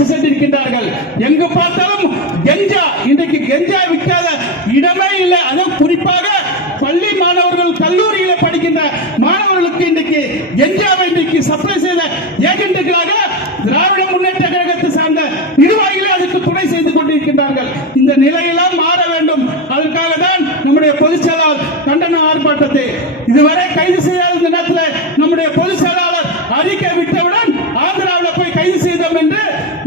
அழைத்து சென்றிருக்கின்றார்கள். எங்கு பார்த்தாலும் கெஞ்சா, இன்றைக்கு கெஞ்சா விற்காத இடமே இல்லை. அதுவும் குறிப்பாக பள்ளி மாணவர்கள், கல்லூரியில படிக்கின்ற மாணவர்களுக்கு இன்றைக்கு கெஞ்சாவை இன்றைக்கு சப்ளை செய்த ஏஜென்ட்டுகளாக திராவிட முன்னேற்ற கழகத்தை சார்ந்த நிர்வாகிகளே அதுக்கு துணை செய்து கொண்டிருக்கின்றார்கள். இந்த நிலையெல்லாம் மாற வேண்டும். அதற்காக தான் நம்முடைய பொதுச் செயலாளர் கண்டன ஆர்ப்பாட்டத்தை இதுவரை கைது செய்யாத இந்த நேரத்தில் நம்முடைய பொதுச் செயலாளர் அறிக்கை விட்டவுடன் ஆந்திராவில் போய் கைது செய்தோம் என்று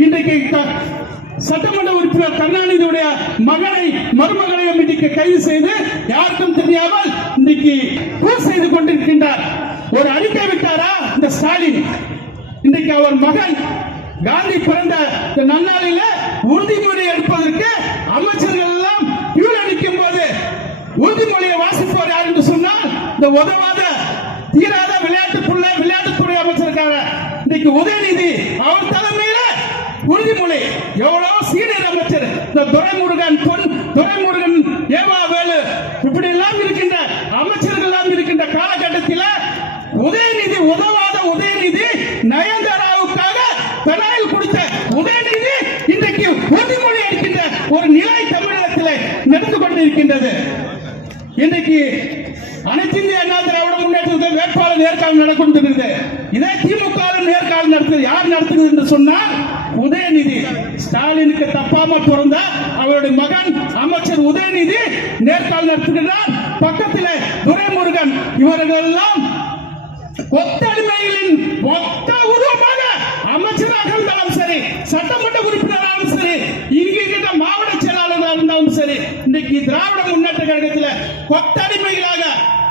இன்றைக்கு சட்டமன்ற உறுப்பினர் கருணாநிதியுடைய மகனை, மருமகனையும் இன்றைக்கு கைது செய்து யாருக்கும் தெரியாமல் இன்றைக்கு கூர் செய்து கொண்டிருக்கின்றார். ஒரு அறிக்கை விட்டாரா இந்த ஸ்டாலின்? இன்றைக்கு அவர் மகன் காந்தி பிறந்த இந்த நன்னாளில உறுதிமொழி எடுப்பதற்கு அமைச்சர்கள் எல்லாம் கியூல நிற்கும் போது உறுதிமொழியை வாசிப்பவர் யார் என்று சொன்னால் இந்த உதவாத தீராத விளையாட்டுத்துறை அமைச்சருக்காக இன்னைக்கு உதயநிதி அவர் தலைமையில உறுதிமொழி. எவ்வளவு சீனியர் அமைச்சர் இந்த துரைமுருகன், ஏவா வேலு, இப்படி எல்லாம் இருக்கின்ற அமைச்சர்கள் எல்லாம் இருக்கின்ற காலகட்டத்தில் உதயநிதி, உதவாத உதயநிதி, நயன்தாராவுக்காக பெனாயில் கொடுத்த உதயநிதி இன்றைக்கு உறுதிமொழி எடுக்கின்ற ஒரு நிலை தமிழகத்தில் நடந்து கொண்டிருக்கின்றது. இன்றைக்கு அனைத்து இந்திய அண்ணா திராவிட முன்னேற்ற வேட்பாளர் நேர்காணல் நடக்கிறது. இதே திமுக நேர்காணல் நடத்துது. யார் நடத்துகிறது என்று சொன்னால் உதயநிதி. ஸ்டாலினுக்கு தப்பாம பிறந்த அவருடைய மகன் அமைச்சர் உதயநிதி நேர்காணல் நடத்துகிறார். பக்கத்தில் துரைமுருகன். இவர்கள் எல்லாம் கொத்தடிமைகளின் மொத்த உருவமாக அமைச்சராக இருந்தாலும் சரி, சட்டமன்ற உறுப்பினராலும் சரி, இங்கிருக்கின்ற மாவட்ட செயலாளராக இருந்தாலும் சரி, இன்னைக்கு திராவிட முன்னேற்ற கழகத்தில் கொத்தடிமைகளாக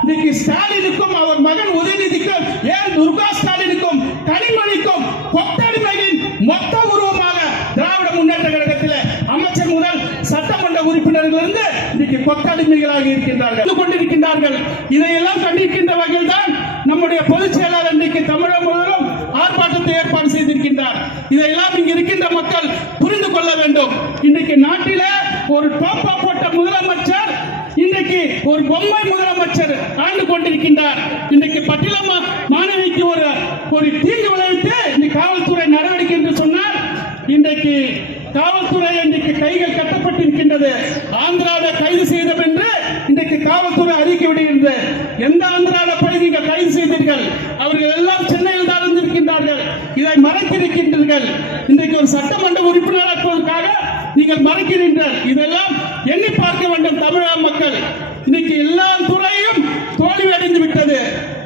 இன்னைக்கு ஸ்டாலினுக்கும் அவர் மகன் உதயநிதிக்கும், ஏன் துர்கா ஸ்டாலினுக்கும் கனிமொழிக்கும் கொத்தடிமைகளின் மொத்த உருவமாக திராவிட முன்னேற்ற கழகத்தில் அமைச்சர் முதல் சட்டமன்ற உறுப்பினர்கள் இருந்து இன்னைக்கு கொத்தடிமைகளாக இருக்கின்றார்கள். இதையெல்லாம் கண்டிக்கின்ற வகையில் தான் நம்முடைய பொதுச் செயலாளர் இன்றைக்கு தமிழகம் முழுவதும் ஆர்ப்பாட்டத்தை ஏற்பாடு செய்திருக்கின்றார். இதையெல்லாம் இங்கு இருக்கின்ற மக்கள் புரிந்து கொள்ள வேண்டும். இன்றைக்கு நாட்டில ஒரு டோப்பா போட்ட முதலமைச்சர் இன்றைக்கு ஒரு பொம்மை முதலமைச்சர் ஆண்டு கொண்டிருக்கின்றார். இன்றைக்கு பட்டியலம்மா மாணவிக்கு ஒரு தீங்கு விளைவித்து இந்த காவல்துறை நடவடிக்கை என்று சொன்னார். இன்றைக்கு காவல்துறை இன்றைக்கு கைகள் கட்டப்பட்டிருக்கின்றது. ஆந்திராவில் கைது செய்தோம் என்று இன்றைக்கு காவல்துறை அறிக்கை விடுகிறது. எந்த ஆந்திராவில் போய் நீங்கள் கைது செய்தீர்கள்? அவர்கள் எல்லாம் சென்னையில் தான் இருந்திருக்கின்றார்கள். இதை மறைத்திருக்கின்றீர்கள். இன்றைக்கு ஒரு சட்டமன்ற உறுப்பினராக்குவதற்காக நீங்கள் மறைக்கிறீர்கள். இதெல்லாம் எண்ணி பார்க்க வேண்டும் தமிழக மக்கள். இன்னைக்கு எல்லா துறையும் தோல்வி அடைந்து விட்டது.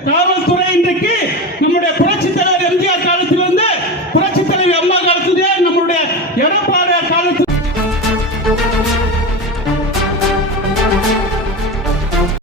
காவல்துறை இன்றைக்கு நம்முடைய புரட்சித் தலைவர் எம்ஜிஆர் காலத்திலிருந்து புரட்சித் தலைவர் அம்மா காலத்திலே நம்முடைய எடப்பாடி காலத்தில்